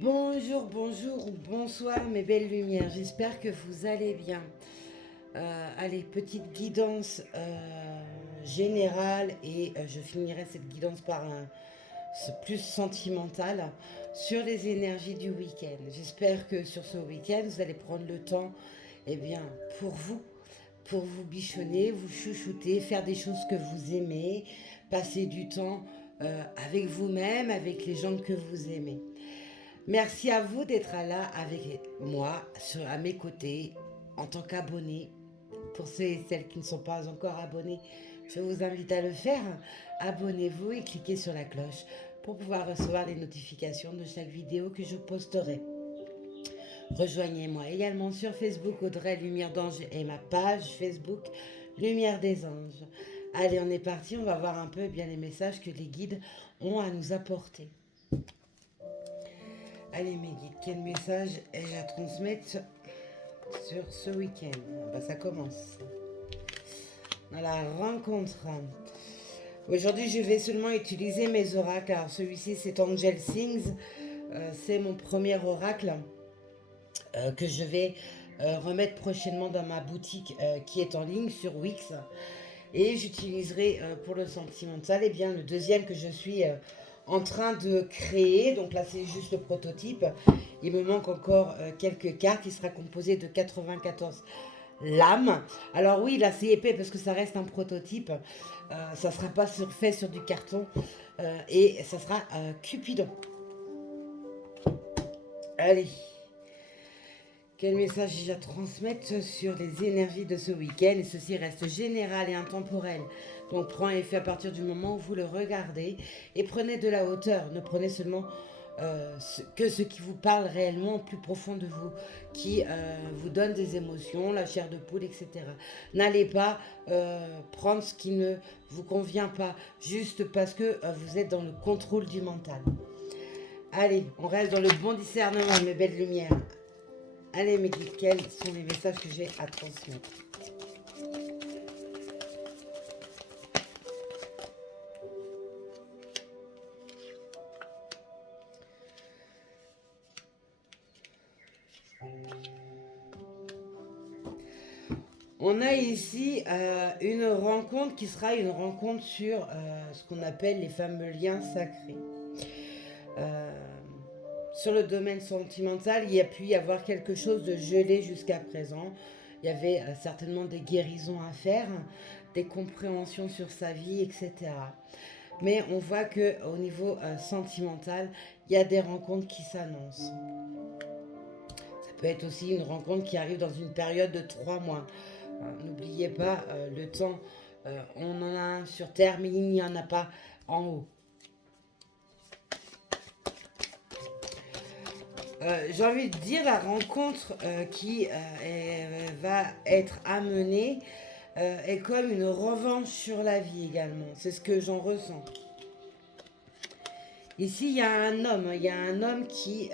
Bonjour, bonjour ou bonsoir mes belles lumières, j'espère que vous allez bien. Allez, petite guidance générale et je finirai cette guidance par plus sentimental sur les énergies du week-end. J'espère que sur ce week-end, vous allez prendre le temps eh bien, pour vous bichonner, vous chouchouter, faire des choses que vous aimez, passer du temps avec vous-même, avec les gens que vous aimez. Merci à vous d'être là avec moi, à mes côtés, en tant qu'abonné. Pour ceux et celles qui ne sont pas encore abonnés, je vous invite à le faire. Abonnez-vous et cliquez sur la cloche pour pouvoir recevoir les notifications de chaque vidéo que je posterai. Rejoignez-moi également sur Facebook Audrey Lumière d'Ange et ma page Facebook Lumière des Anges. Allez, on est parti, on va voir un peu bien les messages que les guides ont à nous apporter. Allez mes guides, quel message ai-je à transmettre sur ce week-end? Ça commence. Dans la rencontre. Aujourd'hui, je vais seulement utiliser mes oracles. Alors celui-ci, c'est Angel Things. C'est mon premier oracle que je vais remettre prochainement dans ma boutique qui est en ligne sur Wix. Et j'utiliserai pour le sentimental, eh bien, le deuxième que je suis en train de créer. Donc là, c'est juste le prototype. Il me manque encore quelques cartes. Il sera composé de 94 lames. Alors oui, là, c'est épais parce que ça reste un prototype. Ça ne sera pas fait sur du carton. Et ça sera Cupidon. Allez. Quel message j'ai à transmettre sur les énergies de ce week-end? Et ceci reste général et intemporel. Donc prend effet à partir du moment où vous le regardez et prenez de la hauteur. Ne prenez seulement que ce qui vous parle réellement au plus profond de vous, qui vous donne des émotions, la chair de poule, etc. N'allez pas prendre ce qui ne vous convient pas juste parce que vous êtes dans le contrôle du mental. Allez, on reste dans le bon discernement, mes belles lumières. Allez mes guides, quels sont les messages que j'ai à transmettre? On a ici une rencontre qui sera une rencontre sur ce qu'on appelle les fameux liens sacrés. Sur le domaine sentimental, il y a pu y avoir quelque chose de gelé jusqu'à présent. Il y avait certainement des guérisons à faire, des compréhensions sur sa vie, etc. Mais on voit qu'au niveau sentimental, il y a des rencontres qui s'annoncent. Ça peut être aussi une rencontre qui arrive dans une période de 3 mois. N'oubliez pas le temps. On en a un sur Terre, mais il n'y en a pas en haut. J'ai envie de dire la rencontre qui va être amenée est comme une revanche sur la vie également. C'est ce que j'en ressens. Ici, il y a un homme. Il y a un homme qui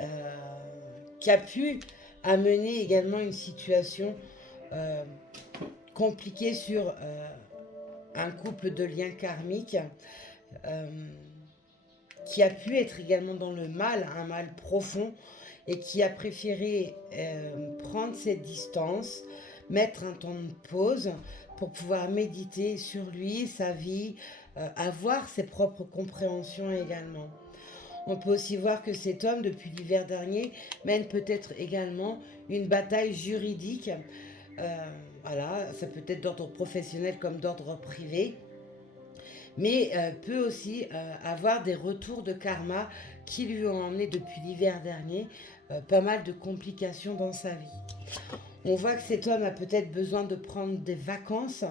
a pu amener également une situation compliquée sur un couple de liens karmiques qui a pu être également dans le mal, un mal profond, et qui a préféré prendre cette distance, mettre un temps de pause pour pouvoir méditer sur lui, sa vie, avoir ses propres compréhensions également. On peut aussi voir que cet homme, depuis l'hiver dernier, mène peut-être également une bataille juridique. Voilà, ça peut être d'ordre professionnel comme d'ordre privé, mais peut aussi avoir des retours de karma qui lui ont emmené depuis l'hiver dernier pas mal de complications dans sa vie. On voit que cet homme a peut-être besoin de prendre des vacances,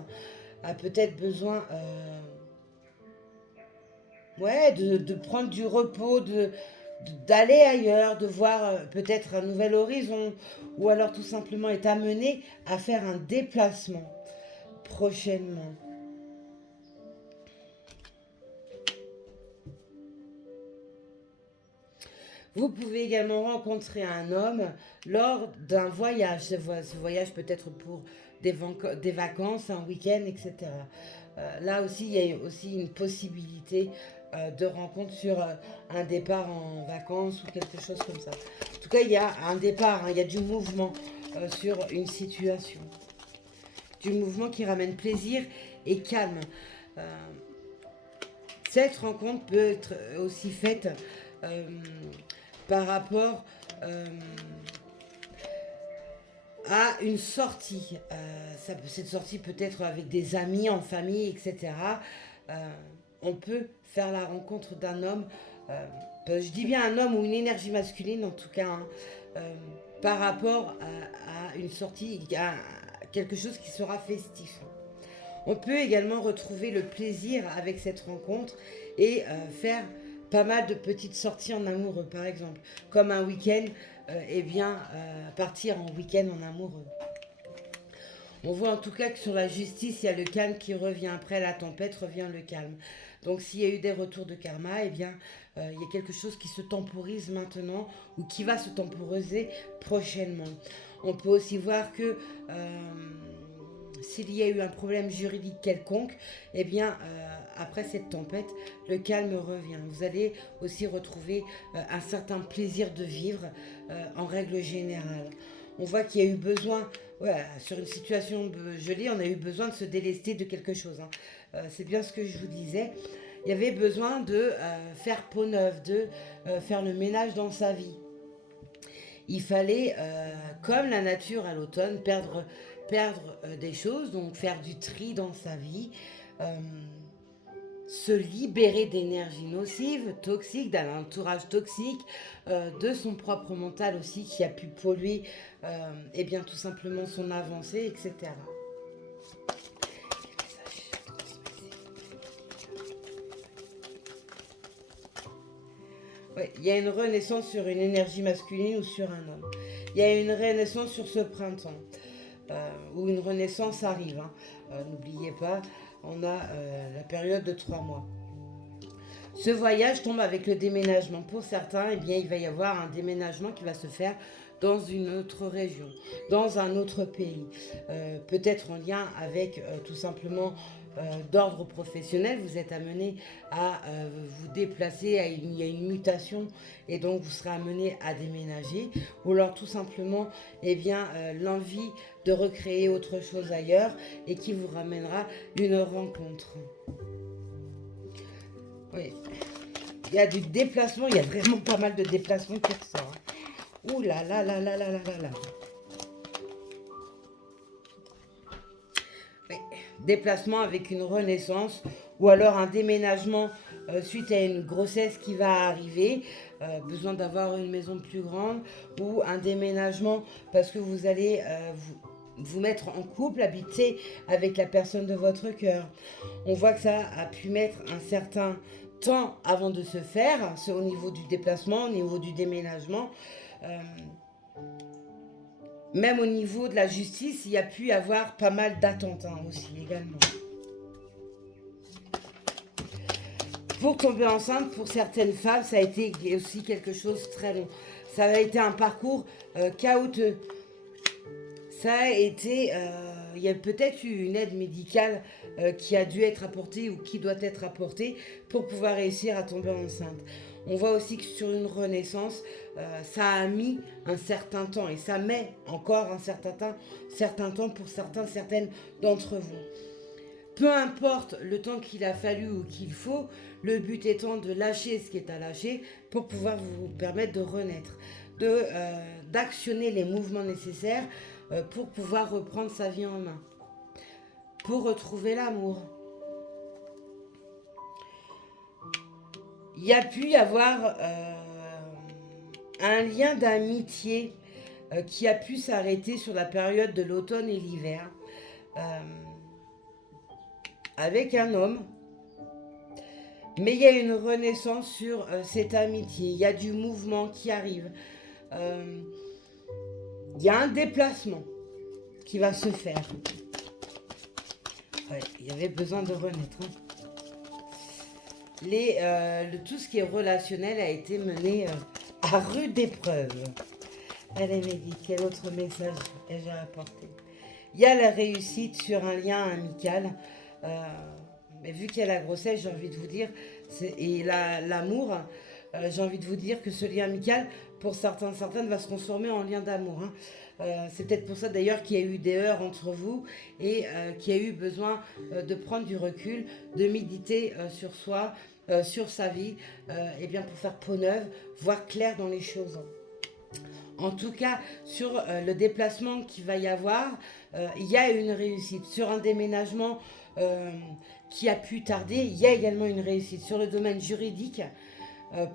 a peut-être besoin de prendre du repos, d'aller ailleurs, de voir peut-être un nouvel horizon, ou alors tout simplement est amené à faire un déplacement prochainement. Vous pouvez également rencontrer un homme lors d'un voyage. Ce voyage peut être pour des vacances, un week-end, etc. Là aussi, il y a aussi une possibilité de rencontre sur un départ en vacances ou quelque chose comme ça. En tout cas, il y a un départ, hein, il y a du mouvement sur une situation. Du mouvement qui ramène plaisir et calme. Euh, cette rencontre peut être aussi faite par rapport à une sortie. Cette sortie peut être avec des amis, en famille, etc. On peut faire la rencontre d'un homme, je dis bien un homme ou une énergie masculine en tout cas, hein, par rapport à une sortie, à quelque chose qui sera festif. On peut également retrouver le plaisir avec cette rencontre et faire pas mal de petites sorties en amoureux, par exemple, comme un week-end, partir en week-end en amoureux. On voit en tout cas que sur la justice, il y a le calme qui revient. Après la tempête, revient le calme. Donc s'il y a eu des retours de karma, il y a quelque chose qui se temporise maintenant ou qui va se temporiser prochainement. On peut aussi voir que s'il y a eu un problème juridique quelconque, après cette tempête, le calme revient. Vous allez aussi retrouver un certain plaisir de vivre en règle générale. On voit qu'il y a eu besoin, sur une situation gelée, on a eu besoin de se délester de quelque chose. C'est bien ce que je vous disais. Il y avait besoin de faire peau neuve, de faire le ménage dans sa vie. Il fallait, comme la nature à l'automne, perdre des choses, donc faire du tri dans sa vie, se libérer d'énergie nocive, toxique, d'un entourage toxique, de son propre mental aussi qui a pu polluer tout simplement son avancée, etc. Ouais, il y a une renaissance sur une énergie masculine ou sur un homme. Il y a une renaissance sur ce printemps, où une renaissance arrive. N'oubliez pas, on a la période de 3 mois. Ce voyage tombe avec le déménagement. Pour certains, il va y avoir un déménagement qui va se faire dans une autre région, dans un autre pays. Peut-être en lien avec tout simplement d'ordre professionnel. Vous êtes amené à vous déplacer, il y a une mutation et donc vous serez amené à déménager. Ou alors tout simplement l'envie de recréer autre chose ailleurs et qui vous ramènera une rencontre. Oui. Il y a du déplacement, il y a vraiment pas mal de déplacements qui ressortent. Ouh là là là là là là là là. Oui. Déplacement avec une renaissance ou alors un déménagement suite à une grossesse qui va arriver, besoin d'avoir une maison plus grande ou un déménagement parce que vous allez vous mettre en couple, habiter avec la personne de votre cœur. On voit que ça a pu mettre un certain temps avant de se faire, c'est au niveau du déplacement, au niveau du déménagement. Même au niveau de la justice, il y a pu y avoir pas mal d'attentes aussi également. Pour tomber enceinte, pour certaines femmes, ça a été aussi quelque chose de très long. Ça a été un parcours chaotique. Ça a été... il y a peut-être eu une aide médicale qui a dû être apportée ou qui doit être apportée pour pouvoir réussir à tomber enceinte. On voit aussi que sur une renaissance, ça a mis un certain temps et ça met encore un certain temps pour certaines d'entre vous. Peu importe le temps qu'il a fallu ou qu'il faut, le but étant de lâcher ce qui est à lâcher pour pouvoir vous permettre de renaître, d'actionner les mouvements nécessaires pour pouvoir reprendre sa vie en main, pour retrouver l'amour. Il y a pu y avoir un lien d'amitié qui a pu s'arrêter sur la période de l'automne et l'hiver avec un homme. Mais il y a une renaissance sur cette amitié. Il y a du mouvement qui arrive. Il y a un déplacement qui va se faire. Ouais, il y avait besoin de renaître. Tout ce qui est relationnel a été mené à rude épreuve. Allez, Mehdi, quel autre message ai-je à apporter? Il y a la réussite sur un lien amical. Mais vu qu'il y a la grossesse, j'ai envie de vous dire, Et l'amour, j'ai envie de vous dire que ce lien amical, pour certains, certaines, va se transformer en lien d'amour. Hein. C'est peut-être pour ça d'ailleurs qu'il y a eu des heurts entre vous et qu'il y a eu besoin de prendre du recul, de méditer sur soi, sur sa vie, et bien pour faire peau neuve, voir clair dans les choses. En tout cas, sur le déplacement qu'il va y avoir, il y a une réussite. Sur un déménagement qui a pu tarder, il y a également une réussite. Sur le domaine juridique,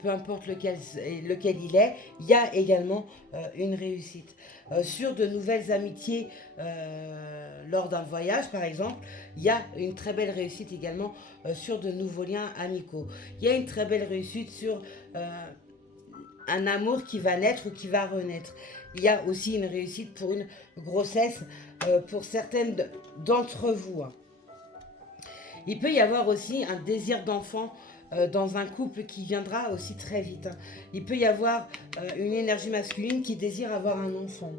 peu importe lequel il y a également une réussite. Sur de nouvelles amitiés lors d'un voyage, par exemple, il y a une très belle réussite également sur de nouveaux liens amicaux. Il y a une très belle réussite sur un amour qui va naître ou qui va renaître. Il y a aussi une réussite pour une grossesse pour certaines d'entre vous. Il peut y avoir aussi un désir d'enfant dans un couple qui viendra aussi très vite. Hein. Il peut y avoir une énergie masculine qui désire avoir un enfant.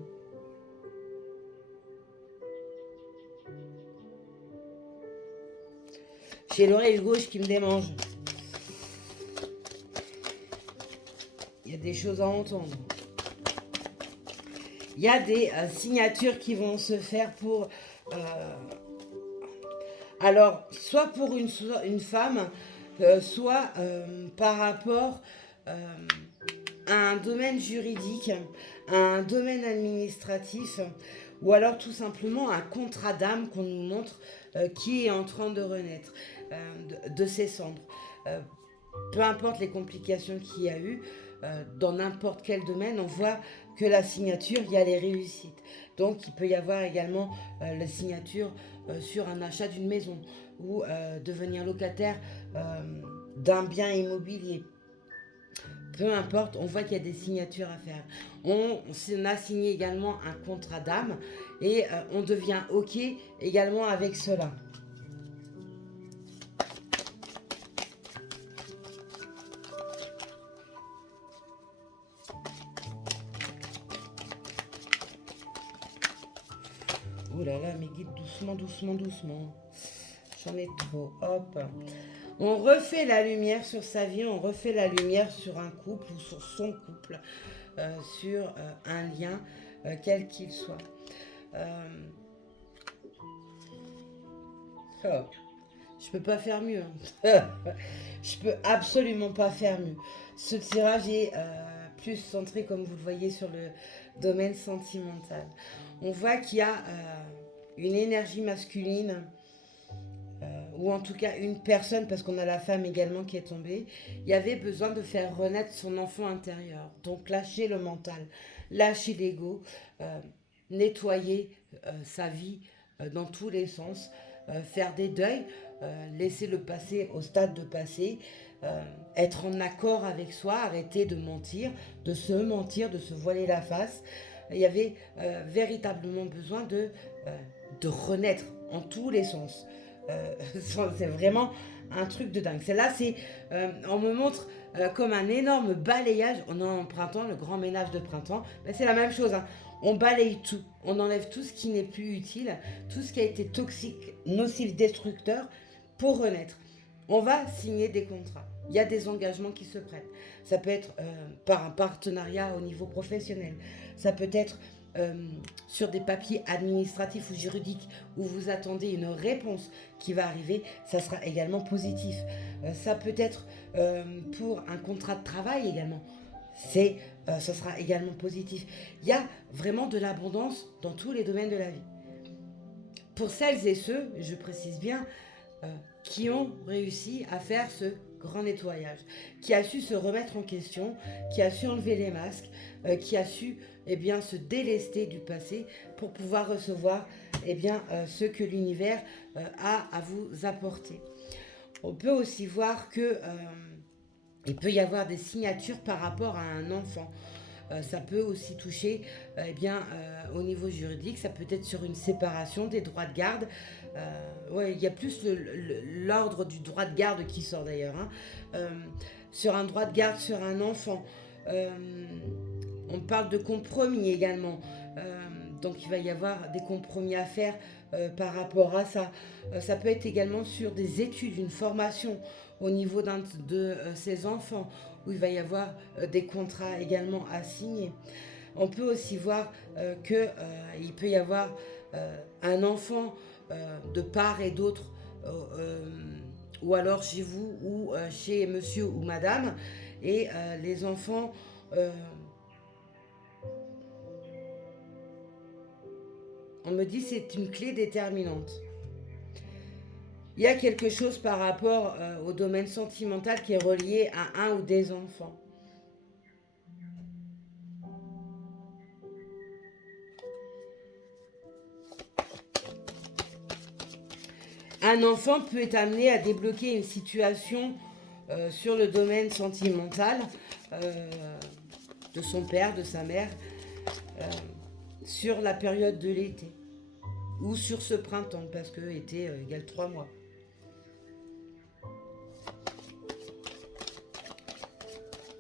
J'ai l'oreille gauche qui me démange. Il y a des choses à entendre. Il y a des signatures qui vont se faire pour... alors, soit pour une femme, soit par rapport à un domaine juridique, à un domaine administratif, ou alors tout simplement un contrat d'âme qu'on nous montre qui est en train de renaître de ses cendres. Peu importe les complications qu'il y a eu, dans n'importe quel domaine, on voit que la signature, il y a les réussites. Donc, il peut y avoir également la signature sur un achat d'une maison ou devenir locataire d'un bien immobilier. Peu importe, on voit qu'il y a des signatures à faire. On a signé également un contrat d'âme et on devient OK également avec cela. Oh là là, mes guides, doucement, doucement, doucement. J'en ai trop. Hop. On refait la lumière sur sa vie, on refait la lumière sur un couple ou sur son couple, sur un lien, quel qu'il soit. Oh, je peux pas faire mieux. Hein. Je peux absolument pas faire mieux. Ce tirage est plus centré, comme vous le voyez, sur le domaine sentimental. On voit qu'il y a une énergie masculine, ou en tout cas une personne, parce qu'on a la femme également qui est tombée, il y avait besoin de faire renaître son enfant intérieur. Donc lâcher le mental, lâcher l'ego, nettoyer sa vie dans tous les sens, faire des deuils, laisser le passé au stade de passé, être en accord avec soi, arrêter de mentir, de se voiler la face. Il y avait véritablement besoin de renaître en tous les sens. C'est vraiment un truc de dingue. Celle-là, on me montre comme un énorme balayage. On est en printemps, le grand ménage de printemps. Ben, c'est la même chose. Hein. On balaye tout. On enlève tout ce qui n'est plus utile, tout ce qui a été toxique, nocif, destructeur, pour renaître. On va signer des contrats. Il y a des engagements qui se prennent. Ça peut être par un partenariat au niveau professionnel. Ça peut être sur des papiers administratifs ou juridiques où vous attendez une réponse qui va arriver. Ça sera également positif. Ça peut être pour un contrat de travail également. Ça sera également positif. Il y a vraiment de l'abondance dans tous les domaines de la vie. Pour celles et ceux, je précise bien, qui ont réussi à faire ce grand nettoyage, qui a su se remettre en question, qui a su enlever les masques, qui a su se délester du passé pour pouvoir recevoir ce que l'univers a à vous apporter. On peut aussi voir que il peut y avoir des signatures par rapport à un enfant. Ça peut aussi toucher au niveau juridique, ça peut être sur une séparation des droits de garde. Il y a plus l'ordre du droit de garde qui sort d'ailleurs. Hein. Sur un droit de garde sur un enfant. On parle de compromis également. Donc il va y avoir des compromis à faire par rapport à ça. Ça peut être également sur des études, une formation au niveau de ses enfants, où il va y avoir des contrats également à signer. On peut aussi voir qu'il peut y avoir un enfant de part et d'autre, ou alors chez vous ou chez monsieur ou madame, et les enfants... on me dit c'est une clé déterminante. Il y a quelque chose par rapport au domaine sentimental qui est relié à un ou des enfants. Un enfant peut être amené à débloquer une situation sur le domaine sentimental de son père, de sa mère, sur la période de l'été ou sur ce printemps, parce que été égale 3 mois.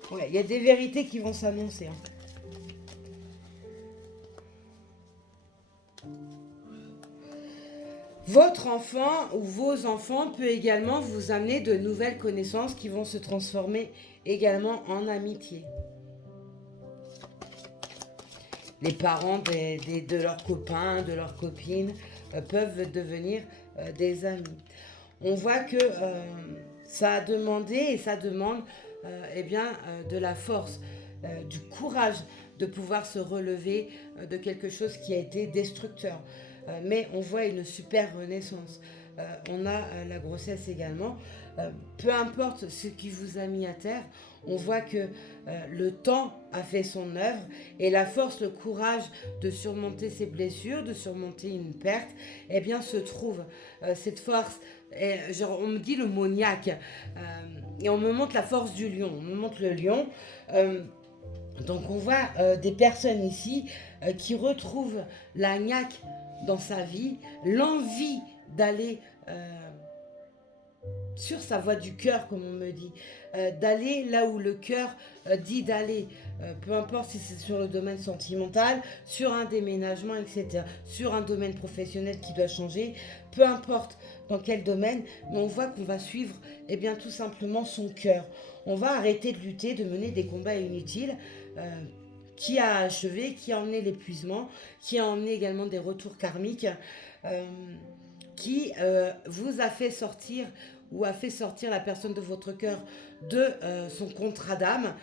Ouais, il y a des vérités qui vont s'annoncer. Hein. Votre enfant ou vos enfants peut également vous amener de nouvelles connaissances qui vont se transformer également en amitié. Les parents de leurs copains, de leurs copines peuvent devenir des amis. On voit que ça a demandé et ça demande de la force, du courage de pouvoir se relever de quelque chose qui a été destructeur. Mais on voit une super renaissance. On a la grossesse également. Peu importe ce qui vous a mis à terre, on voit que le temps a fait son œuvre et la force, le courage de surmonter ses blessures, de surmonter une perte, eh bien se trouve cette force. On me dit le moniaque et on me montre la force du lion, on me montre le lion. Donc on voit des personnes ici qui retrouvent la niaque dans sa vie, l'envie d'aller sur sa voie du cœur, comme on me dit, d'aller là où le cœur dit d'aller, peu importe si c'est sur le domaine sentimental, sur un déménagement, etc., sur un domaine professionnel qui doit changer, peu importe dans quel domaine, mais on voit qu'on va suivre tout simplement son cœur. On va arrêter de lutter, de mener des combats inutiles, qui a achevé, qui a emmené l'épuisement, qui a emmené également des retours karmiques, qui vous a fait sortir ou a fait sortir la personne de votre cœur de son contrat d'âme,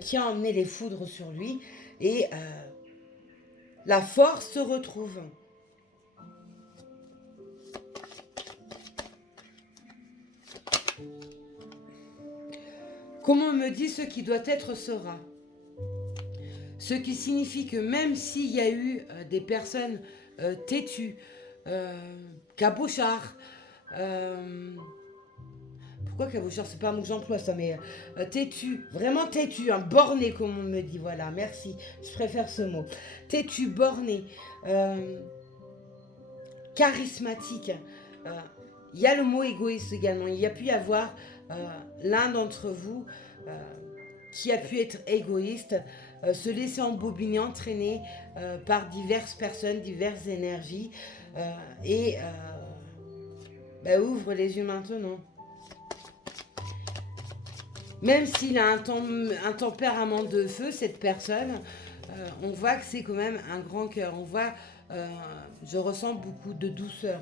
qui a emmené les foudres sur lui, et la force se retrouve. Comme on me dit, ce qui doit être sera. Ce qui signifie que même s'il y a eu des personnes têtues, cabochards, pourquoi cabochards, c'est pas un mot que j'emploie ça, mais têtu, vraiment têtu, borné comme on me dit, voilà, merci, je préfère ce mot. Têtu, borné, charismatique. Il y a le mot égoïste également, il y a pu y avoir l'un d'entre vous qui a pu être égoïste, se laisser embobiner, entraîner par diverses personnes, diverses énergies, ouvre les yeux maintenant. Même s'il a un tempérament de feu, cette personne, on voit que c'est quand même un grand cœur. On voit, je ressens beaucoup de douceur.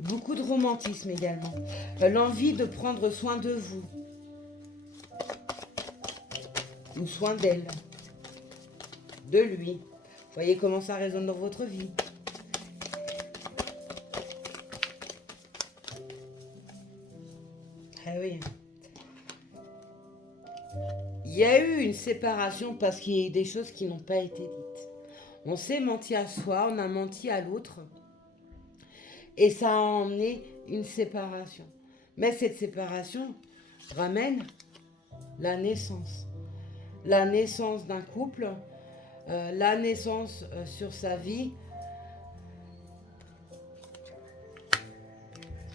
Beaucoup de romantisme également. L'envie de prendre soin de vous. Ou soin d'elle. De lui. Vous voyez comment ça résonne dans votre vie. Ah oui. Il y a eu une séparation parce qu'il y a eu des choses qui n'ont pas été dites. On s'est menti à soi, on a menti à l'autre. Et ça a emmené une séparation. Mais cette séparation ramène la naissance. La naissance d'un couple, la naissance sur sa vie.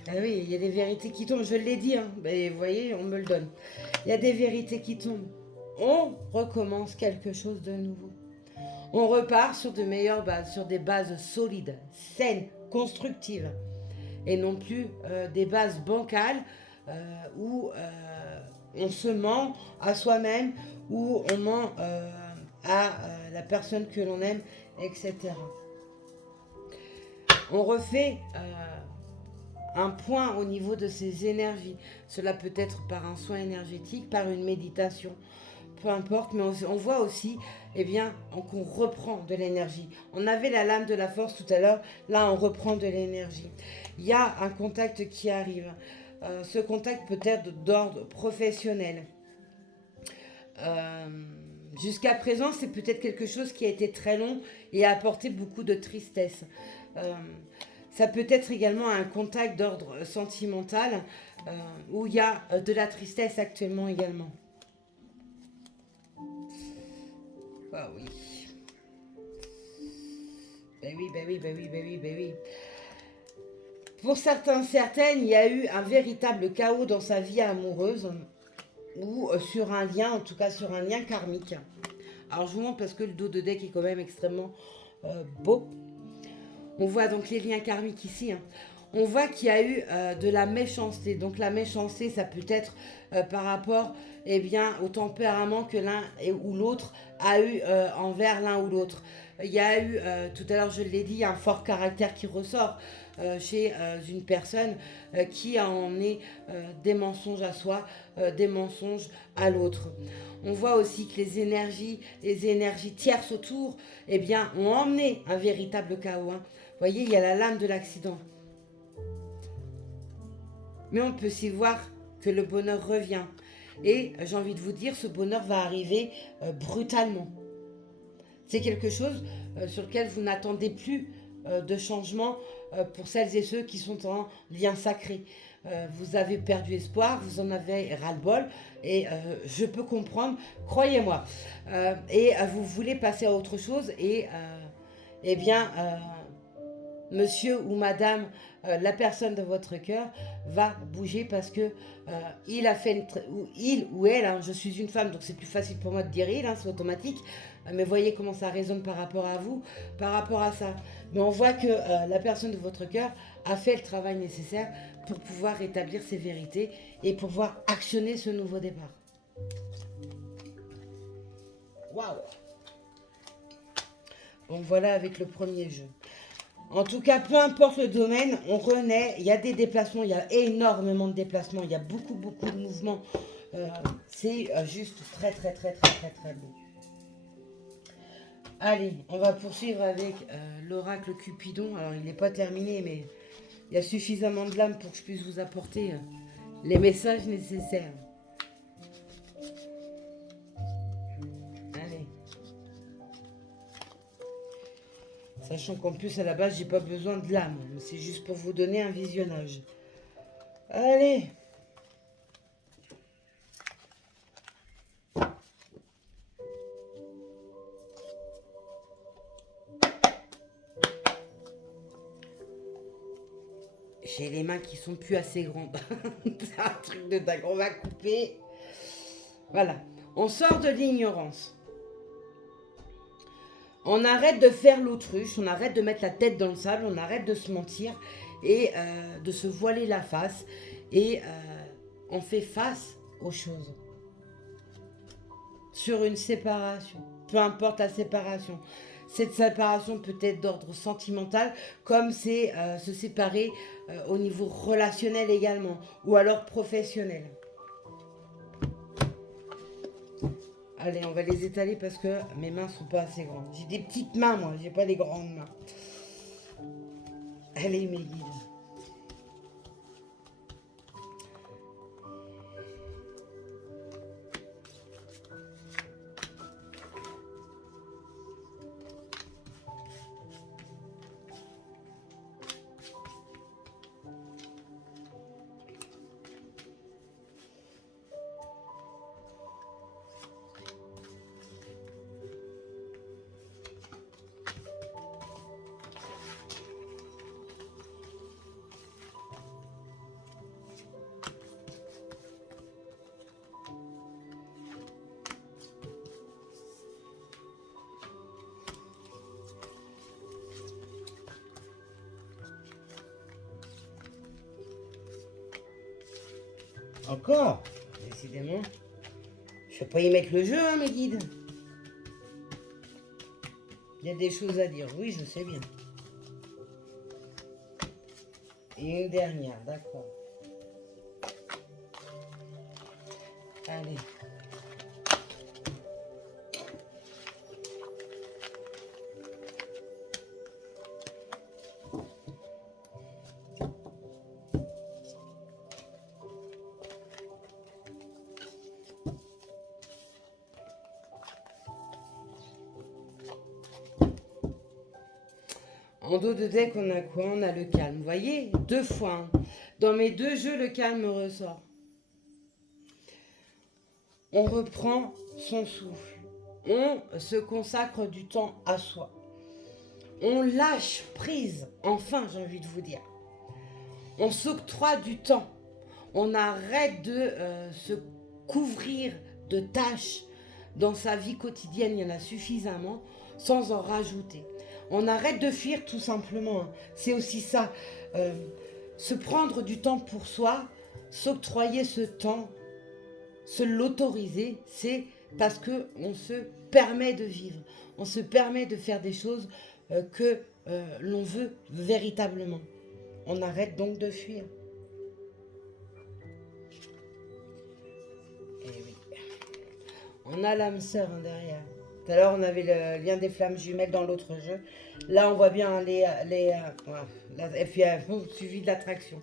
Ah oui, il y a des vérités qui tombent, je l'ai dit, hein. Ben, vous voyez, on me le donne. Il y a des vérités qui tombent. On recommence quelque chose de nouveau. On repart sur de meilleures bases, sur des bases solides, saines, constructives, et non plus des bases bancales où on se ment à soi-même, où on ment à la personne que l'on aime, etc. On refait un point au niveau de ses énergies. Cela peut être par un soin énergétique, par une méditation, peu importe, mais on voit aussi eh bien, qu'on reprend de l'énergie. On avait la lame de la force tout à l'heure, là on reprend de l'énergie. Il y a un contact qui arrive. Ce contact peut être d'ordre professionnel. Jusqu'à présent, c'est peut-être quelque chose qui a été très long et a apporté beaucoup de tristesse. Ça peut être également un contact d'ordre sentimental où il y a de la tristesse actuellement également. Ah oui. Ben oui, ben oui, ben oui, ben oui, ben oui. Pour certains, certaines, il y a eu un véritable chaos dans sa vie amoureuse ou sur un lien, en tout cas sur un lien karmique. Alors je vous montre parce que le dos de deck est quand même extrêmement beau. On voit donc les liens karmiques ici. Hein. On voit qu'il y a eu de la méchanceté. Donc la méchanceté, ça peut être par rapport eh bien, au tempérament que l'un ou l'autre a eu envers l'un ou l'autre. Il y a eu, tout à l'heure je l'ai dit, un fort caractère qui ressort chez une personne qui en est des mensonges à soi, des mensonges à l'autre. On voit aussi que les énergies tierces autour, eh bien, ont emmené un véritable chaos. Hein. Vous voyez, il y a la lame de l'accident. Mais on peut aussi voir que le bonheur revient. Et j'ai envie de vous dire, ce bonheur va arriver brutalement. C'est quelque chose sur lequel vous n'attendez plus de changement pour celles et ceux qui sont en lien sacré. Vous avez perdu espoir, vous en avez ras-le-bol, et je peux comprendre, croyez-moi. Et vous voulez passer à autre chose, et eh bien, monsieur ou madame, la personne de votre cœur va bouger parce que il a fait il ou elle, hein, je suis une femme donc c'est plus facile pour moi de dire il, hein, c'est automatique, mais voyez comment ça résonne par rapport à vous, par rapport à ça. Mais on voit que la personne de votre cœur a fait le travail nécessaire pour pouvoir rétablir ses vérités et pouvoir actionner ce nouveau départ. Waouh! Bon voilà avec le premier jeu. En tout cas, peu importe le domaine, on renaît. Il y a des déplacements, il y a énormément de déplacements, il y a beaucoup, beaucoup de mouvements. C'est juste très, très, très, très, très, très beau. Allez, on va poursuivre avec l'oracle Cupidon. Alors, il n'est pas terminé, mais il y a suffisamment de lames pour que je puisse vous apporter les messages nécessaires. Allez. Sachant qu'en plus, à la base, j'ai pas besoin de l'âme. C'est juste pour vous donner un visionnage. Allez. J'ai les mains qui sont plus assez grandes. C'est un truc de dingue. On va couper. Voilà. On sort de l'ignorance. On arrête de faire l'autruche, on arrête de mettre la tête dans le sable, on arrête de se mentir et de se voiler la face. Et on fait face aux choses. Sur une séparation, peu importe la séparation. Cette séparation peut être d'ordre sentimental, comme c'est se séparer au niveau relationnel également, ou alors professionnel. Allez, on va les étaler parce que mes mains sont pas assez grandes. J'ai des petites mains, moi, j'ai pas des grandes mains. Allez, mes guides. Encore. Décidément. Je vais pas y mettre le jeu, hein, mes guides. Il y a des choses à dire. Oui, je sais bien. Et une dernière, d'accord. Allez. En dos de deck, on a quoi? On a le calme. Vous voyez? 2 fois. Hein. Dans mes 2 jeux, le calme ressort. On reprend son souffle. On se consacre du temps à soi. On lâche prise. Enfin, j'ai envie de vous dire. On s'octroie du temps. On arrête de se couvrir de tâches. Dans sa vie quotidienne, il y en a suffisamment, sans en rajouter. On arrête de fuir tout simplement. C'est aussi ça. Se prendre du temps pour soi, s'octroyer ce temps, se l'autoriser, c'est parce qu'on se permet de vivre. On se permet de faire des choses que l'on veut véritablement. On arrête donc de fuir. Et oui. On a l'âme sœur derrière. Tout à l'heure, on avait le lien des flammes jumelles dans l'autre jeu. Là, on voit bien et puis suivi de l'attraction.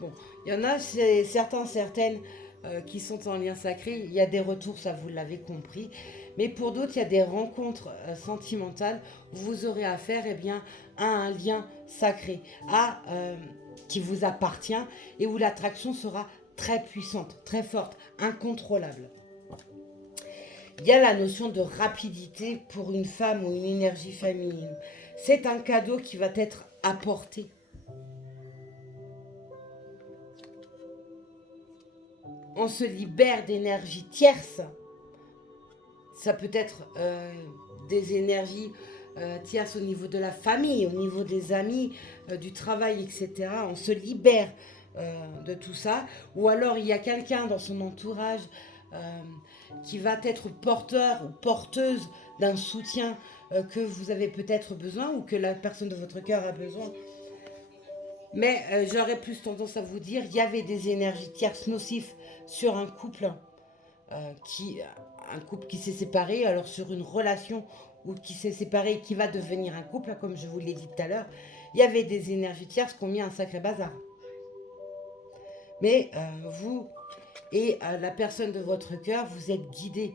Bon, il y en a certaines qui sont en lien sacré. Il y a des retours, ça vous l'avez compris. Mais pour d'autres, il y a des rencontres sentimentales où vous aurez affaire à un lien sacré, qui vous appartient et où l'attraction sera très puissante, très forte, incontrôlable. Il y a la notion de rapidité pour une femme ou une énergie féminine. C'est un cadeau qui va être apporté. On se libère d'énergie tierce. Ça peut être des énergies tierces au niveau de la famille, au niveau des amis, du travail, etc. On se libère de tout ça. Ou alors il y a quelqu'un dans son entourage qui va être porteur ou porteuse d'un soutien que vous avez peut-être besoin ou que la personne de votre cœur a besoin. Mais j'aurais plus tendance à vous dire, il y avait des énergies tierces nocives sur un couple qui s'est séparé, alors sur une relation ou qui s'est séparé et qui va devenir un couple, comme je vous l'ai dit tout à l'heure, il y avait des énergies tierces qui ont mis un sacré bazar. Mais vous et la personne de votre cœur, vous êtes guidés.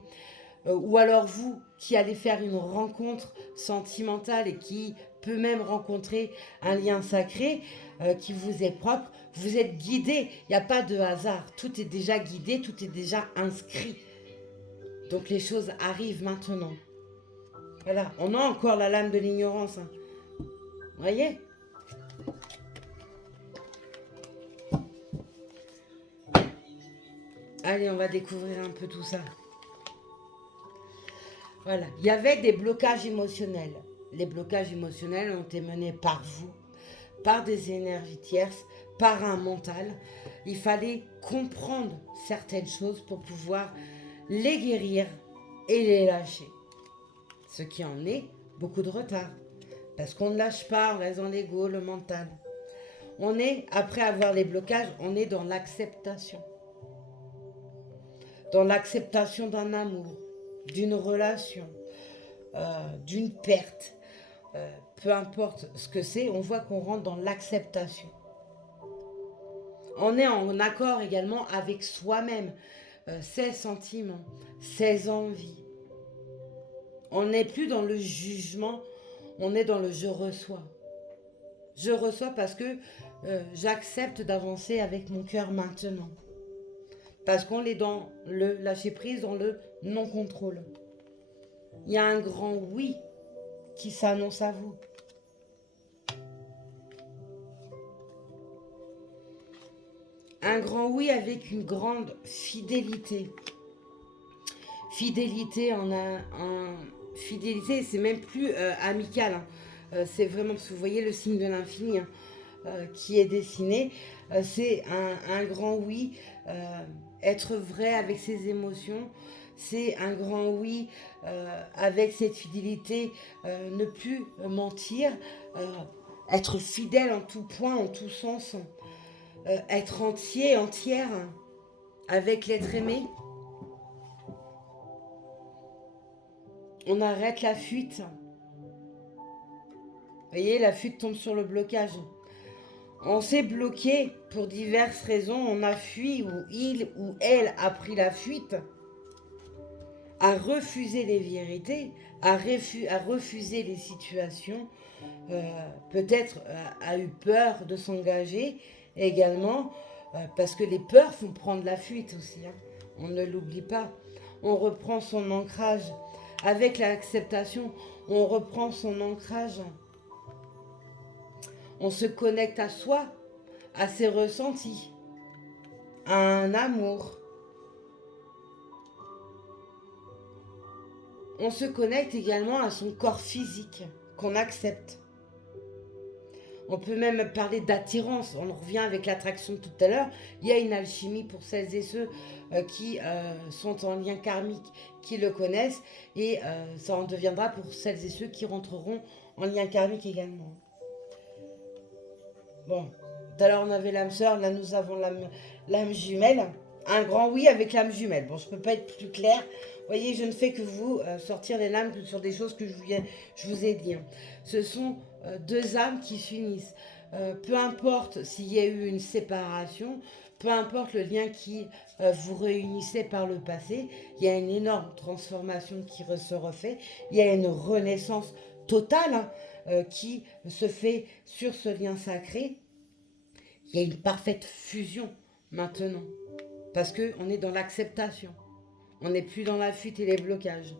Ou alors vous qui allez faire une rencontre sentimentale et qui peut même rencontrer un lien sacré qui vous est propre, vous êtes guidés. Il n'y a pas de hasard. Tout est déjà guidé, tout est déjà inscrit. Donc les choses arrivent maintenant. Voilà, on a encore la lame de l'ignorance. Hein. Vous voyez ? Allez, on va découvrir un peu tout ça. Voilà, il y avait des blocages émotionnels. Les blocages émotionnels ont été menés par vous, par des énergies tierces, par un mental. Il fallait comprendre certaines choses pour pouvoir les guérir et les lâcher. Ce qui en est beaucoup de retard. Parce qu'on ne lâche pas, on reste dans l'ego, le mental. On est, après avoir les blocages, on est dans l'acceptation. Dans l'acceptation d'un amour, d'une relation, d'une perte. Peu importe ce que c'est, on voit qu'on rentre dans l'acceptation. On est en accord également avec soi-même, ses sentiments, ses envies. On n'est plus dans le jugement, on est dans le je reçois. Je reçois parce que j'accepte d'avancer avec mon cœur maintenant. Parce qu'on est dans le lâcher prise, dans le non-contrôle. Il y a un grand oui qui s'annonce à vous. Un grand oui avec une grande fidélité. Fidélité fidélité, c'est même plus amical. Hein. C'est vraiment, parce que vous voyez le signe de l'infini qui est dessiné. C'est un grand oui être vrai avec ses émotions, c'est un grand oui avec cette fidélité, ne plus mentir, être fidèle en tout point, en tout sens, être entier, entière avec l'être aimé. On arrête la fuite. Vous voyez, la fuite tombe sur le blocage. On s'est bloqué pour diverses raisons. On a fui ou il ou elle a pris la fuite, a refusé les vérités, a refusé les situations, peut-être a eu peur de s'engager également, parce que les peurs font prendre la fuite aussi. Hein. On ne l'oublie pas. On reprend son ancrage. Avec l'acceptation, on reprend son ancrage. On se connecte à soi, à ses ressentis, à un amour. On se connecte également à son corps physique, qu'on accepte. On peut même parler d'attirance. On revient avec l'attraction de tout à l'heure. Il y a une alchimie pour celles et ceux qui sont en lien karmique, qui le connaissent. Et ça en deviendra pour celles et ceux qui rentreront en lien karmique également. Bon, tout à l'heure on avait l'âme sœur, là nous avons l'âme jumelle. Un grand oui avec l'âme jumelle. Bon, je ne peux pas être plus claire. Vous voyez, je ne fais que vous sortir les lames sur des choses que je vous ai dit. Hein. Ce sont deux âmes qui s'unissent. Peu importe s'il y a eu une séparation, peu importe le lien qui vous réunissait par le passé, il y a une énorme transformation qui se refait. Il y a une renaissance totale qui se fait sur ce lien sacré. Il y a une parfaite fusion maintenant. Parce qu'on est dans l'acceptation. On n'est plus dans la fuite et les blocages.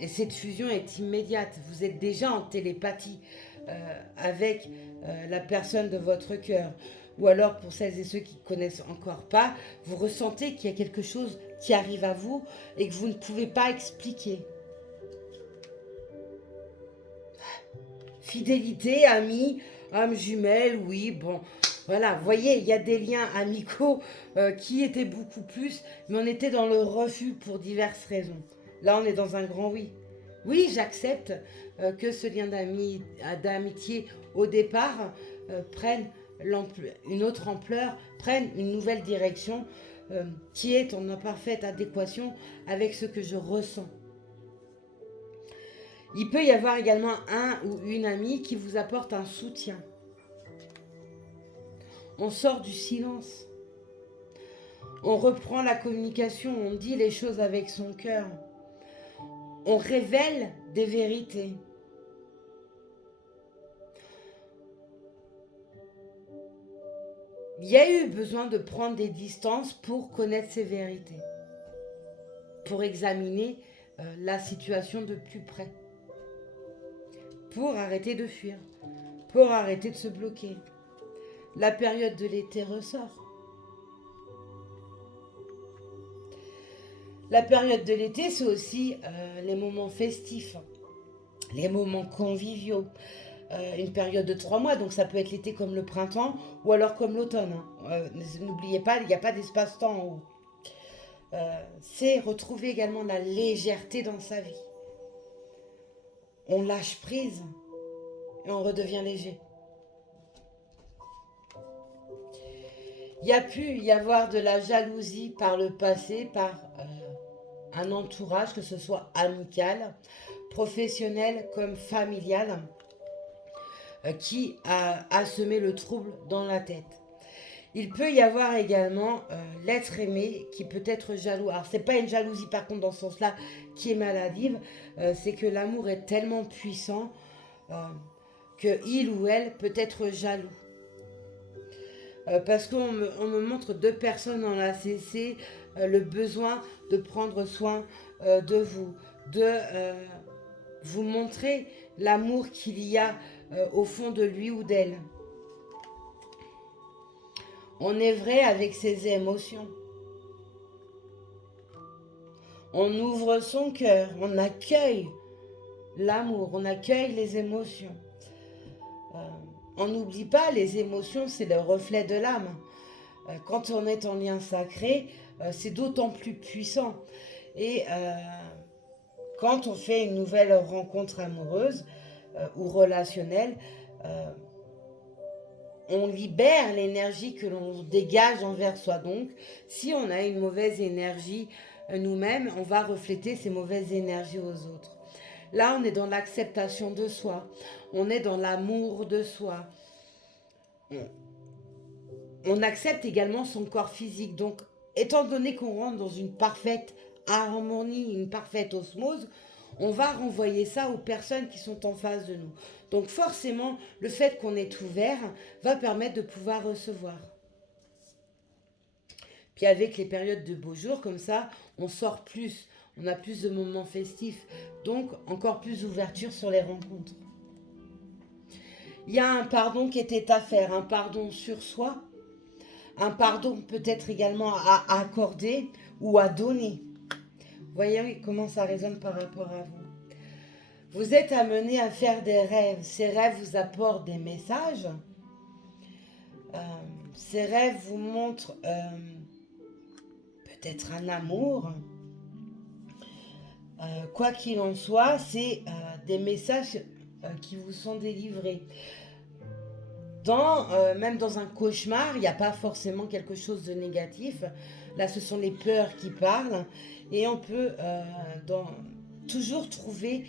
Et cette fusion est immédiate. Vous êtes déjà en télépathie avec la personne de votre cœur. Ou alors, pour celles et ceux qui ne connaissent encore pas, vous ressentez qu'il y a quelque chose qui arrive à vous et que vous ne pouvez pas expliquer. Fidélité, amis, âme jumelle, oui, bon. Voilà, vous voyez, il y a des liens amicaux qui étaient beaucoup plus, mais on était dans le refus pour diverses raisons. Là, on est dans un grand oui. Oui, j'accepte que ce lien d'amitié au départ prenne une autre ampleur, prenne une nouvelle direction qui est en parfaite adéquation avec ce que je ressens. Il peut y avoir également un ou une amie qui vous apporte un soutien. On sort du silence. On reprend la communication, on dit les choses avec son cœur. On révèle des vérités. Il y a eu besoin de prendre des distances pour connaître ces vérités, pour examiner la situation de plus près, pour arrêter de fuir, pour arrêter de se bloquer. La période de l'été ressort. La période de l'été, c'est aussi les moments festifs, les moments conviviaux. Une période de 3 mois, donc ça peut être l'été comme le printemps ou alors comme l'automne. N'oubliez pas, il n'y a pas d'espace-temps en haut. C'est retrouver également la légèreté dans sa vie. On lâche prise et on redevient léger. Il y a pu y avoir de la jalousie par le passé, par un entourage, que ce soit amical, professionnel comme familial, qui a semé le trouble dans la tête. Il peut y avoir également l'être aimé qui peut être jaloux. Alors, c'est pas une jalousie par contre dans ce sens-là qui est maladive, c'est que l'amour est tellement puissant que il ou elle peut être jaloux. Parce qu'on me montre deux personnes dans la CC, le besoin de prendre soin de vous, de vous montrer l'amour qu'il y a au fond de lui ou d'elle. On est vrai avec ses émotions. On ouvre son cœur, on accueille l'amour, on accueille les émotions. On n'oublie pas, les émotions, c'est le reflet de l'âme. quand on est en lien sacré, c'est d'autant plus puissant. Et quand on fait une nouvelle rencontre amoureuse ou relationnelle, on libère l'énergie que l'on dégage envers soi. Donc, si on a une mauvaise énergie nous-mêmes, on va refléter ces mauvaises énergies aux autres. Là, on est dans l'acceptation de soi. On est dans l'amour de soi. On accepte également son corps physique. Donc, étant donné qu'on rentre dans une parfaite harmonie, une parfaite osmose, on va renvoyer ça aux personnes qui sont en face de nous. Donc forcément, le fait qu'on est ouvert va permettre de pouvoir recevoir. Puis avec les périodes de beaux jours, comme ça, on sort plus, on a plus de moments festifs, donc encore plus d'ouverture sur les rencontres. Il y a un pardon qui était à faire, un pardon sur soi, un pardon peut-être également à accorder ou à donner. Voyez comment ça résonne par rapport à vous. Vous êtes amené à faire des rêves. Ces rêves vous apportent des messages. Ces rêves vous montrent peut-être un amour. Quoi qu'il en soit, c'est des messages qui vous sont délivrés. Même dans un cauchemar, il n'y a pas forcément quelque chose de négatif. Là, ce sont les peurs qui parlent. Et on peut toujours trouver,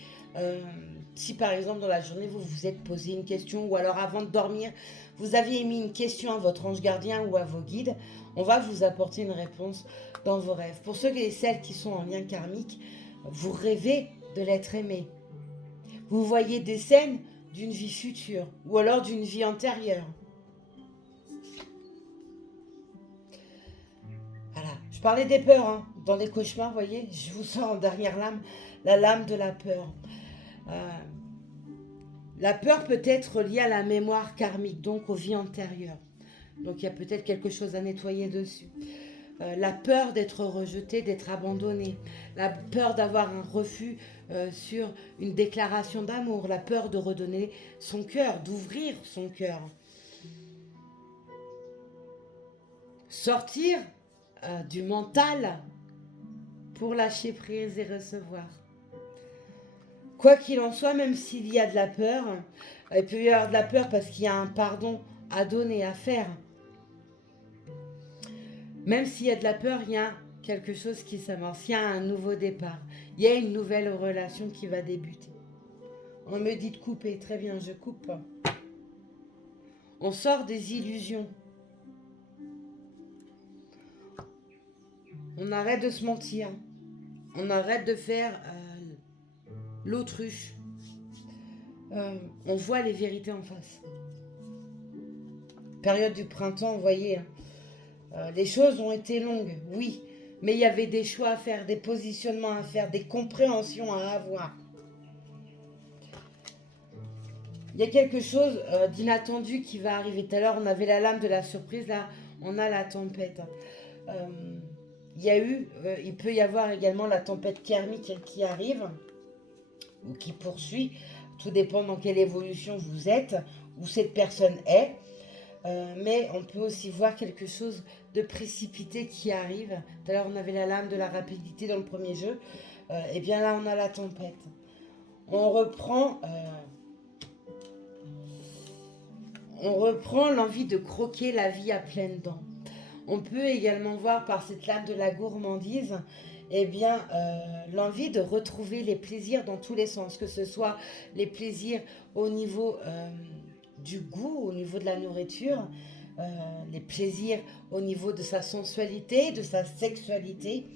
si par exemple dans la journée, vous vous êtes posé une question, ou alors avant de dormir, vous aviez émis une question à votre ange gardien ou à vos guides, on va vous apporter une réponse dans vos rêves. Pour ceux et celles qui sont en lien karmique, vous rêvez de l'être aimé. Vous voyez des scènes d'une vie future ou alors d'une vie antérieure. Voilà, je parlais des peurs, hein. Dans les cauchemars, vous voyez, je vous sors en dernière lame, la lame de la peur. La peur peut être liée à la mémoire karmique, donc aux vies antérieures. Donc il y a peut-être quelque chose à nettoyer dessus. La peur d'être rejeté, d'être abandonné, la peur d'avoir un refus sur une déclaration d'amour, la peur de redonner son cœur, d'ouvrir son cœur. Sortir du mental pour lâcher prise et recevoir. Quoi qu'il en soit, même s'il y a de la peur, il peut y avoir de la peur parce qu'il y a un pardon à donner, à faire. Même s'il y a de la peur, il y a quelque chose qui s'amorce, il y a un nouveau départ, il y a une nouvelle relation qui va débuter. On me dit de couper, très bien, je coupe. On sort des illusions. On arrête de se mentir. On arrête de faire l'autruche. On voit les vérités en face. Période du printemps, vous voyez, les choses ont été longues, oui, mais il y avait des choix à faire, des positionnements à faire, des compréhensions à avoir. Il y a quelque chose d'inattendu qui va arriver. Tout à l'heure, on avait la lame de la surprise, là, on a la tempête. Il peut y avoir également la tempête karmique qui arrive, ou qui poursuit, tout dépend dans quelle évolution vous êtes, où cette personne est. Mais on peut aussi voir quelque chose de précipité qui arrive. Tout à l'heure, on avait la lame de la rapidité dans le premier jeu. Et bien là, on a la tempête. On reprend l'envie de croquer la vie à pleines dents. On peut également voir par cette lame de la gourmandise, l'envie de retrouver les plaisirs dans tous les sens, que ce soit les plaisirs au niveau du goût, au niveau de la nourriture, les plaisirs au niveau de sa sensualité, de sa sexualité.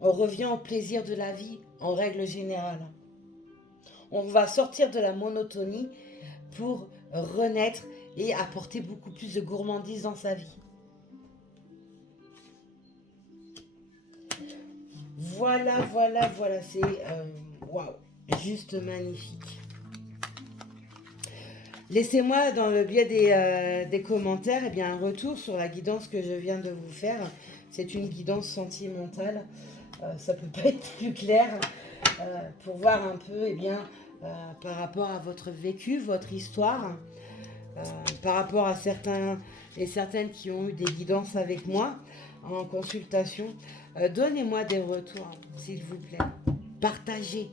On revient au plaisir de la vie en règle générale. On va sortir de la monotonie pour renaître et apporter beaucoup plus de gourmandise dans sa vie. Voilà, c'est waouh, juste magnifique. Laissez-moi dans le biais des commentaires un retour sur la guidance que je viens de vous faire. C'est une guidance sentimentale. Ça peut pas être plus clair pour voir un peu par rapport à votre vécu, votre histoire, par rapport à certains et certaines qui ont eu des guidances avec moi en consultation. Donnez-moi des retours, s'il vous plaît. Partagez.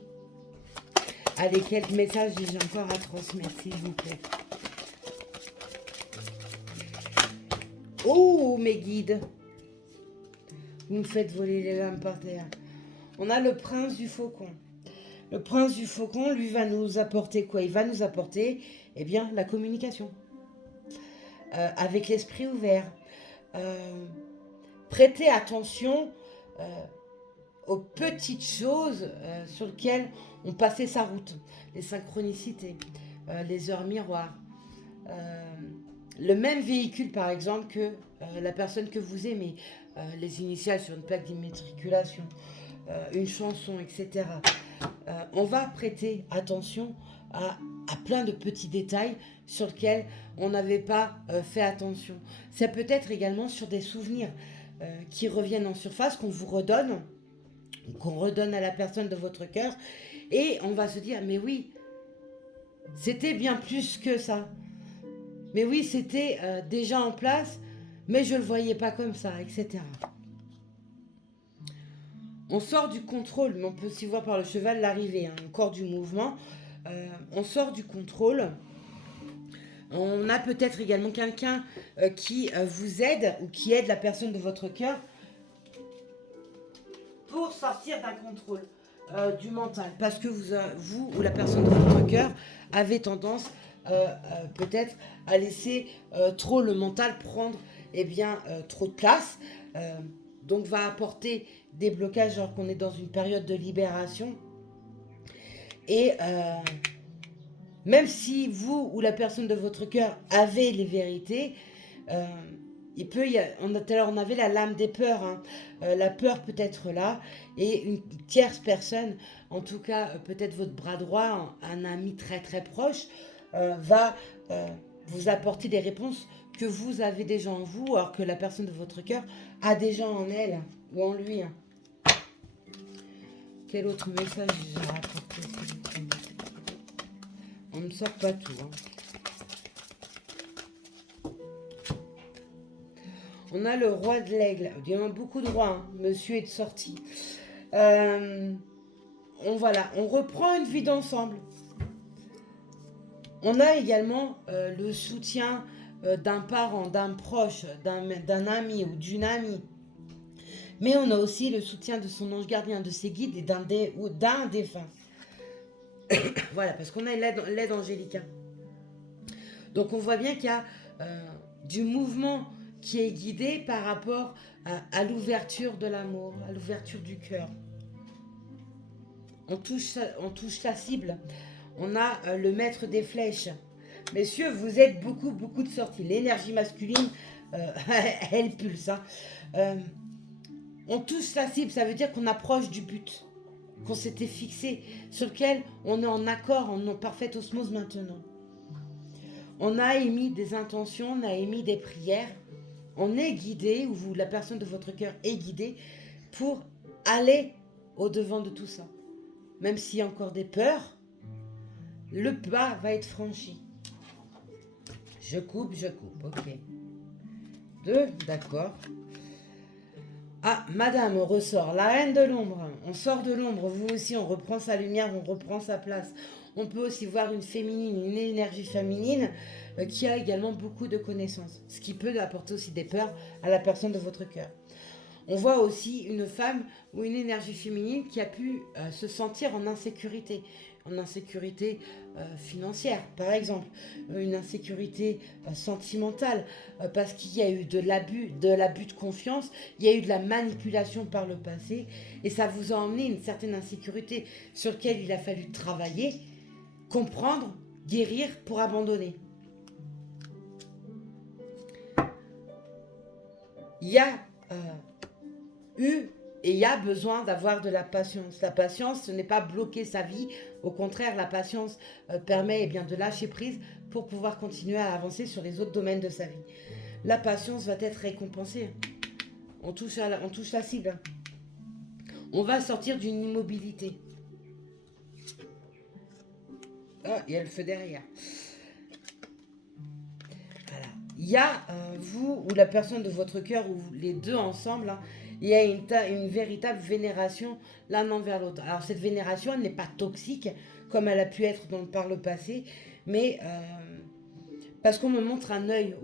Allez, quelques messages j'ai encore à transmettre, s'il vous plaît. Oh, mes guides. Vous me faites voler les lames par terre. On a le prince du faucon. Le prince du faucon, lui, va nous apporter quoi? Il va nous apporter, eh bien, la communication. Avec l'esprit ouvert. Prêtez attention aux petites choses sur lesquelles on passait sa route. Les synchronicités, les heures miroirs. Le même véhicule, par exemple, que la personne que vous aimez. Les initiales sur une plaque d'immatriculation. Une chanson, etc. On va prêter attention à plein de petits détails sur lesquels on n'avait pas fait attention. Ça peut être également sur des souvenirs qui reviennent en surface, qu'on vous redonne, qu'on redonne à la personne de votre cœur, et on va se dire, mais oui, c'était bien plus que ça. Mais oui, c'était déjà en place, mais je ne le voyais pas comme ça, etc. On sort du contrôle, mais on peut aussi voir par le cheval l'arrivée, hein, encore du mouvement. On sort du contrôle. On a peut-être également quelqu'un qui vous aide ou qui aide la personne de votre cœur pour sortir d'un contrôle du mental. Parce que vous ou la personne de votre cœur avez tendance peut-être à laisser trop le mental prendre trop de place. Donc va apporter des blocages alors qu'on est dans une période de libération. Et même si vous ou la personne de votre cœur avez les vérités, tout à l'heure on avait la lame des peurs, hein. La peur peut être là, et une tierce personne, en tout cas peut-être votre bras droit, un ami très très proche, va vous apporter des réponses que vous avez déjà en vous, alors que la personne de votre cœur a déjà en elle ou en lui. Quel autre message j'ai rapporté? On ne sort pas tout. On a le roi de l'aigle. Il y en a beaucoup de rois. Hein. Monsieur est sorti. On reprend une vie d'ensemble. On a également le soutien d'un parent, d'un proche, d'un ami ou d'une amie. Mais on a aussi le soutien de son ange gardien, de ses guides et d'un défunt. Voilà, parce qu'on a l'aide angélique. Donc on voit bien qu'il y a du mouvement qui est guidé par rapport à l'ouverture de l'amour, à l'ouverture du cœur. On touche la cible. On a le maître des flèches. Messieurs, vous êtes beaucoup de sorties. L'énergie masculine, elle pulse. On touche la cible, ça veut dire qu'on approche du but qu'on s'était fixé, sur lequel on est en accord, en parfaite osmose maintenant. On a émis des intentions, on a émis des prières, on est guidé, ou la personne de votre cœur est guidée pour aller au-devant de tout ça. Même s'il y a encore des peurs, le pas va être franchi. Je coupe, ok. 2, d'accord. Ah, madame, on ressort. La reine de l'ombre. On sort de l'ombre. Vous aussi, on reprend sa lumière, on reprend sa place. On peut aussi voir une énergie féminine qui a également beaucoup de connaissances. Ce qui peut apporter aussi des peurs à la personne de votre cœur. On voit aussi une femme ou une énergie féminine qui a pu se sentir en insécurité financière, par exemple, une insécurité sentimentale, parce qu'il y a eu de l'abus de confiance, il y a eu de la manipulation par le passé, et ça vous a emmené une certaine insécurité sur laquelle il a fallu travailler, comprendre, guérir pour abandonner. Il y a et il y a besoin d'avoir de la patience. La patience, ce n'est pas bloquer sa vie. Au contraire, la patience permet de lâcher prise pour pouvoir continuer à avancer sur les autres domaines de sa vie. La patience va être récompensée. On touche la cible. On va sortir d'une immobilité. Ah, il y a le feu derrière. Voilà. il y a vous ou la personne de votre cœur ou les deux ensemble, hein, il y a une véritable vénération l'un envers l'autre. Alors cette vénération, elle n'est pas toxique comme elle a pu être par le passé, mais parce qu'on me montre un œil,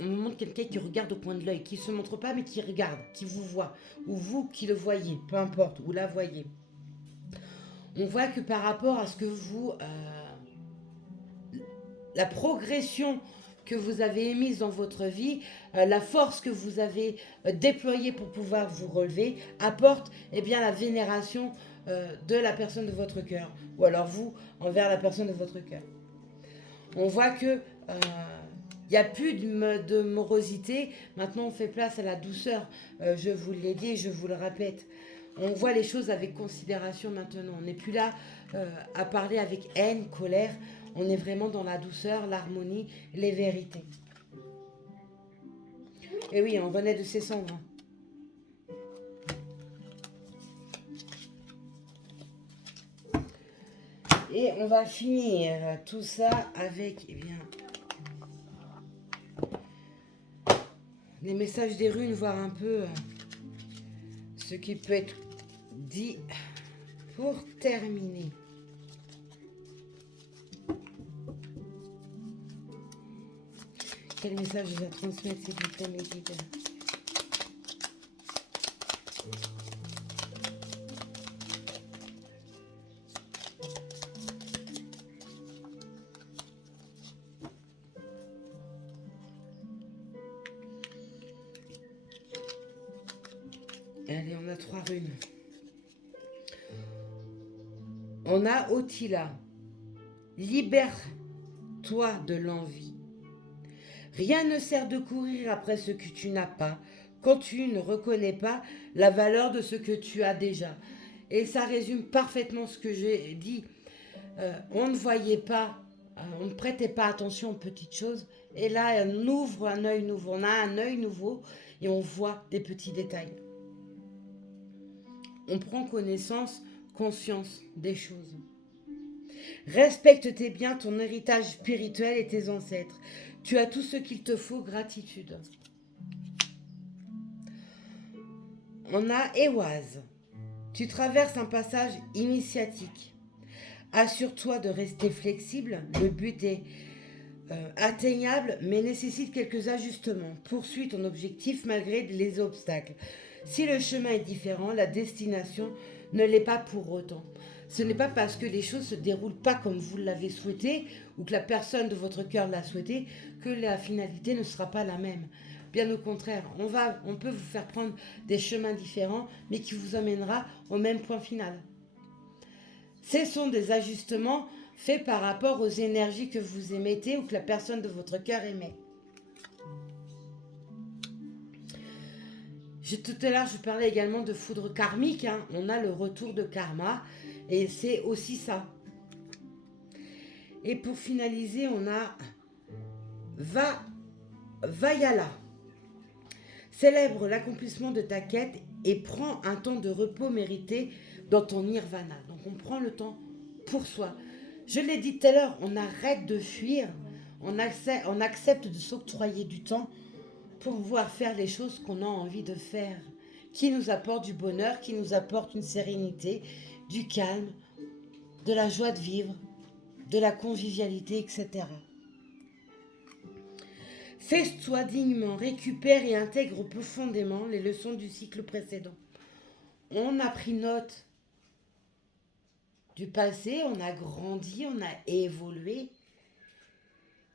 on me montre quelqu'un qui regarde au coin de l'œil, qui ne se montre pas mais qui regarde, qui vous voit, ou vous qui le voyez, peu importe, ou la voyez. On voit que par rapport à ce que vous... la progression que vous avez émise dans votre vie, la force que vous avez déployée pour pouvoir vous relever, apporte bien la vénération de la personne de votre cœur, ou alors vous envers la personne de votre cœur. On voit que il n'y a plus de morosité, maintenant on fait place à la douceur, je vous l'ai dit et je vous le répète. On voit les choses avec considération maintenant, on n'est plus là à parler avec haine, colère, on est vraiment dans la douceur, l'harmonie, les vérités. Et oui, on renaît de ses cendres. Et on va finir tout ça avec, les messages des runes, voir un peu ce qui peut être dit pour terminer. Quel message je dois transmettre, s'il vous plaît, mes guides? Allez, on a 3 runes. On a Otila. Libère-toi de l'envie. Rien ne sert de courir après ce que tu n'as pas quand tu ne reconnais pas la valeur de ce que tu as déjà. Et ça résume parfaitement ce que j'ai dit. On ne voyait pas, on ne prêtait pas attention aux petites choses. Et là, on ouvre un œil nouveau. On a un œil nouveau et on voit des petits détails. On prend conscience des choses. Respecte tes biens, ton héritage spirituel et tes ancêtres. Tu as tout ce qu'il te faut, gratitude. On a Éoise. Tu traverses un passage initiatique. Assure-toi de rester flexible. Le but est atteignable, mais nécessite quelques ajustements. Poursuis ton objectif malgré les obstacles. Si le chemin est différent, la destination ne l'est pas pour autant. Ce n'est pas parce que les choses ne se déroulent pas comme vous l'avez souhaité ou que la personne de votre cœur l'a souhaité que la finalité ne sera pas la même. Bien au contraire, on peut vous faire prendre des chemins différents, mais qui vous amènera au même point final. Ce sont des ajustements faits par rapport aux énergies que vous émettez ou que la personne de votre cœur émet. Tout à l'heure, je parlais également de foudre karmique. Hein. On a le retour de karma. Et c'est aussi ça. Et pour finaliser, on a Vayala. Célèbre l'accomplissement de ta quête et prends un temps de repos mérité dans ton nirvana. Donc on prend le temps pour soi. Je l'ai dit tout à l'heure, on arrête de fuir. On accepte de s'octroyer du temps pour pouvoir faire les choses qu'on a envie de faire, qui nous apportent du bonheur, qui nous apportent une sérénité, du calme, de la joie de vivre, de la convivialité, etc. Fais-toi dignement, récupère et intègre profondément les leçons du cycle précédent. On a pris note du passé, on a grandi, on a évolué,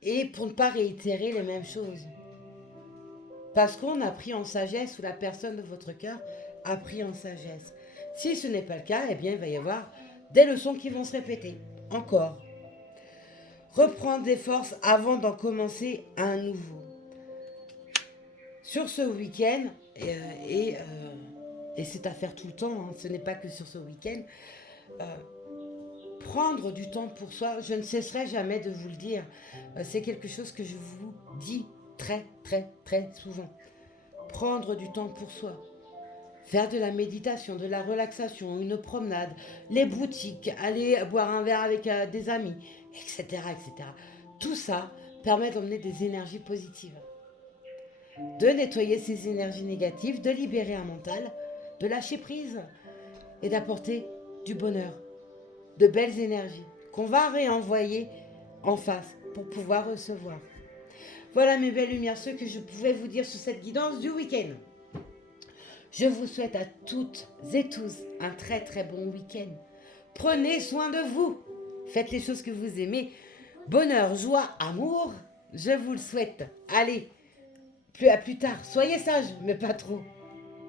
et pour ne pas réitérer les mêmes choses. Parce qu'on a pris en sagesse, ou la personne de votre cœur a pris en sagesse. Si ce n'est pas le cas, il va y avoir des leçons qui vont se répéter. Encore. Reprendre des forces avant d'en commencer un nouveau. Sur ce week-end, et c'est à faire tout le temps, hein, ce n'est pas que sur ce week-end, prendre du temps pour soi, je ne cesserai jamais de vous le dire. C'est quelque chose que je vous dis très, très, très souvent. Prendre du temps pour soi. Faire de la méditation, de la relaxation, une promenade, les boutiques, aller boire un verre avec des amis, etc., etc. Tout ça permet d'emmener des énergies positives. de nettoyer ces énergies négatives, de libérer un mental, de lâcher prise et d'apporter du bonheur, de belles énergies qu'on va réenvoyer en face pour pouvoir recevoir. Voilà mes belles lumières, ce que je pouvais vous dire sur cette guidance du week-end. Je vous souhaite à toutes et tous un très très bon week-end. Prenez soin de vous. Faites les choses que vous aimez. Bonheur, joie, amour, je vous le souhaite. Allez, à plus tard. Soyez sages, mais pas trop.